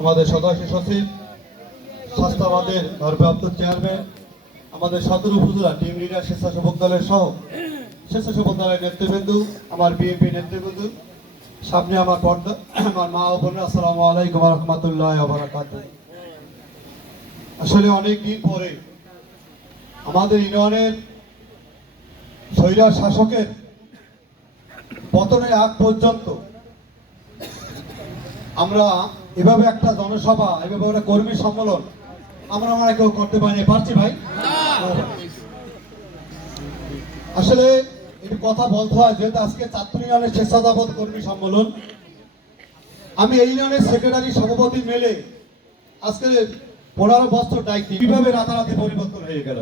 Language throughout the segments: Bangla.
আমাদের সদস্য সচিব, স্বাস্থ্যবাদের ভারপ্রাপ্ত চেয়ারম্যান, আমাদের সদর উপজেলা টিম লিডার স্বেচ্ছাসেবক দলের সহ স্বেচ্ছাসেবক দলের নেতৃবৃন্দ, আমার বিএনপি নেতৃবৃন্দ, সামনে আমার পর্দা আমার মা ও বোনেরা, আসসালামু আলাইকুম ওয়া রাহমাতুল্লাহি ওয়া বারাকাতুহু। আসলে অনেক দিন পরে আমাদের ইউনিয়নের স্বৈরাচার শাসকের পতনের আগ পর্যন্ত আমরা এভাবে একটা জনসভা, এভাবে একটা কর্মী সম্মেলন আমরা কেউ করতে পারছি ভাই? আসলে একটু কথা বলতে হয়, যেহেতু আজকে ছাত্র ইউনিয়নের স্বেচ্ছাসেবক কর্মী সম্মেলন, আমি এই ইউনিয়নের সেক্রেটারি সভাপতি মেলে আজকে 15 বছর দায়িত্ব, কিভাবে রাতারাতি পরিবর্তন হয়ে গেল।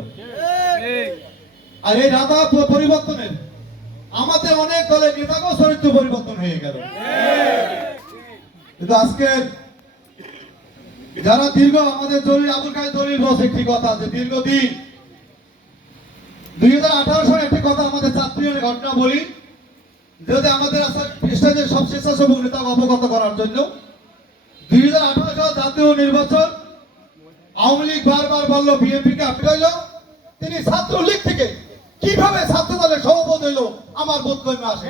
আর এই পরিবর্তনের আমাদের অনেক দলের নেতাকেও চরিত্র পরিবর্তন হয়ে গেল। কিন্তু আজকে যারা দীর্ঘ আমাদের দলিল আবুল কায়েদ দলিল বলছে একটি কথা, যে দীর্ঘদিন 2018 সালে একটি কথা আমাদের ছাত্রীদের ঘটনা বলি, যদি আমাদের স্টেজের সব স্বেচ্ছাসেবক নেতাকে অবগত করার জন্য 2018 সাল জাতীয় নির্বাচন আওয়ামী লীগ বারবার বলল বিএনপিকে আপনি হইল, তিনি ছাত্রলীগ থেকে কিভাবে ছাত্র দলের সভাপতি হইল আমার বোধগম্য আসে।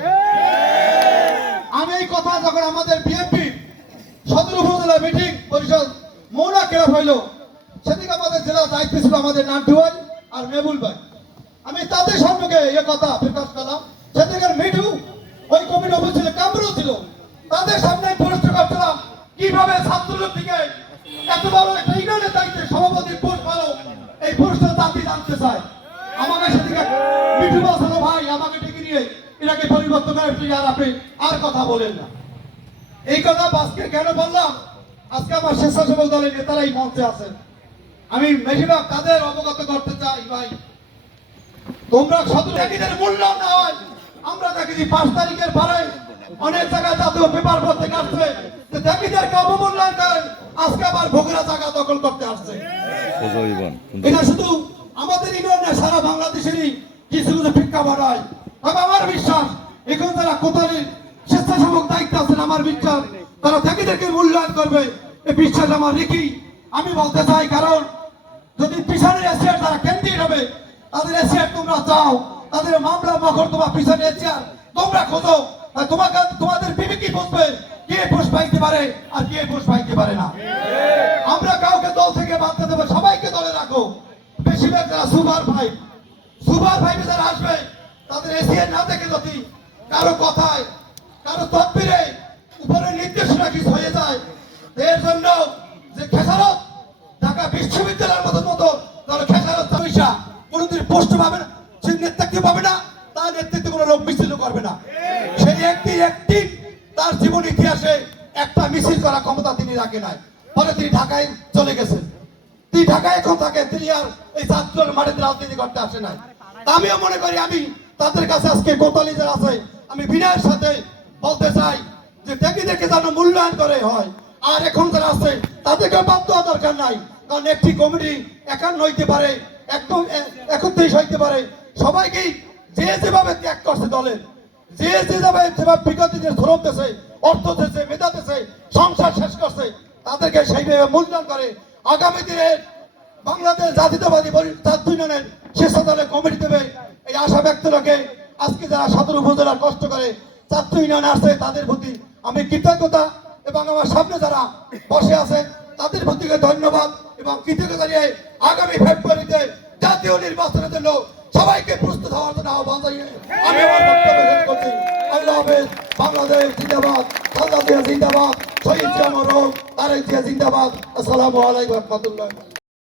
আমি এই কথা যখন আমাদের বিএনপি সদর উপজেলা মিটিং পরিষদ মৌনা খেলাফ হইল, সেদিকে আমাদের জেলা দায়িত্ব ছিল আমাদের নান্টু ভাই আর মেবুল ভাই। আমি তাদের সম্মুখে এ কথা প্রকাশ করলাম, সেদিকের মিঠু ওই কমিটি অফিসে কামরু ছিল, তাদের সামনে প্রশ্ন করছিলাম কিভাবে ছাত্রলীগ থেকে এত বড় একটা ইউনিয়নের দায়িত্বে সভাপতির পোস্ট পালো, এই পোস্টটা জাতি জানতে চায়। আমাকে সেদিকে মিঠু বলছিল ভাই আমাকে ডেকে নিয়ে এটাকে পরিবর্তন করে আর আপনি আর কথা বলেন না। এই কথা আজকে কেন বললাম, আজকে আমার স্বেচ্ছাসেবক দলের নেতারাই মঞ্চে আছেন, আমি বেশিরভাগ তাদের অবগত করতে চাই ভাই, তোমরা শতটাকিদের মূল্য না হয়। আমরা দেখেছি 5 তারিখের পরে অনেক জায়গায় জাতীয় পেপার পড়তে আসছে যে দেখীদেরকে অবমূল্যায়ন করেন, আজকে আবার ভোগরা জায়গা দখল করতে আসছে। এটা শুধু আমাদের ইউনিয়নে সারা বাংলাদেশেরই কিছু কিছু প্রেক্ষাপট হয়। তবে আমার বিশ্বাস এখন যারা কোথায় স্বেচ্ছাসেবক দায়িত্ব আছেন, আমার বিশ্বাস তারা দেখীদেরকে মূল্যায়ন করবে, এই বিশ্বাস আমার রেখি আমি বলতে চাই। কারণ যদি পিছনের এশিয়ার তারা কেন্দ্রীয় হবে, তাদের এশিয়ার তোমরা চাও, তাদের মামলা মকর তোমার পিছনে এশিয়ার তোমরা খোঁজো, তোমাকে তোমাদের বিবেকই বুঝবে কে পোস্ট পাইতে পারে আর কে পোস্ট পাইতে পারে না। আমরা কাউকে দল থেকে বাদ দেবো, সবাইকে দলে রাখো। বেশিরভাগ যারা সুপার ফাইভে যারা আসবে তাদের এশিয়ার না দেখে যদি কারো কথায় কারো তদবিরে উপরে নির্দেশনা কিছু হয়ে যায়, এর জন্য যে খেসারত ঢাকা বিশ্ববিদ্যালয়ের মতো তাহলে খেসারত পয়সা কোনোদিন পোস্ট পাবে না, সে নেতৃত্ব পাবে না, তার নেতৃত্বে কোনো লোক মিছিল করবে না। সেই একটি তার জীবন ইতিহাসে একটা মিছিল করার ক্ষমতা তিনি রাখে নাই, ফলে তিনি ঢাকায় চলে গেছেন। তিনি ঢাকায় এখন থাকে, তিনি আর এই ছাত্রের মাটিতে রাজনীতি করতে আসে নাই। আমিও মনে করি আমি তাদের কাছে আজকে কোতালি যারা আছে আমি বিনয়ের সাথে বলতে চাই যে দেখে যেন মূল্যায়ন করে হয়। আর এখন যারা আছে তাদেরকে বাদ দেওয়া দরকার নাই, কারণ একটি কমিটি 51 হইতে পারে, একদম 31 হইতে পারে। সবাইকেই যে যেভাবে ত্যাগ করছে দলের, যে যেভাবে বিগত দিনের ধরম দেশে অর্থ দেশে মেধা দেশে সংসার শেষ করছে, তাদেরকে সেইভাবে মূল্যায়ন করে আগামী দিনে বাংলাদেশ জাতীয়তাবাদী ছাত্র ইউনিয়নের শীর্ষ দলে কমিটি দেবে এই আশা ব্যক্ত রাখে। আজকে যারা সদর উপজেলার কষ্ট করে ছাত্র ইউনিয়ন আসছে তাদের প্রতি আমি কৃতজ্ঞতা, এবং আমার সামনে যারা বসে আছে তাদের প্রতি ধন্যবাদ এবং কৃতজ্ঞতা জানিয়ে আগামী ফেব্রুয়ারিতে জাতীয় নির্বাচনের জন্য সবাইকে প্রস্তুত হওয়ার জন্য আহ্বান জানিয়ে আমি আমার বক্তব্য শেষ করছি। আল্লাহ হাফেজ। বাংলাদেশ জিন্দাবাদ, খালেদা জিয়া জিন্দাবাদ, শহীদ জিয়া মরহুম, তারেক জিয়া জিন্দাবাদ। আসসালামু আলাইকুম ওয়া রাহমাতুল্লাহ।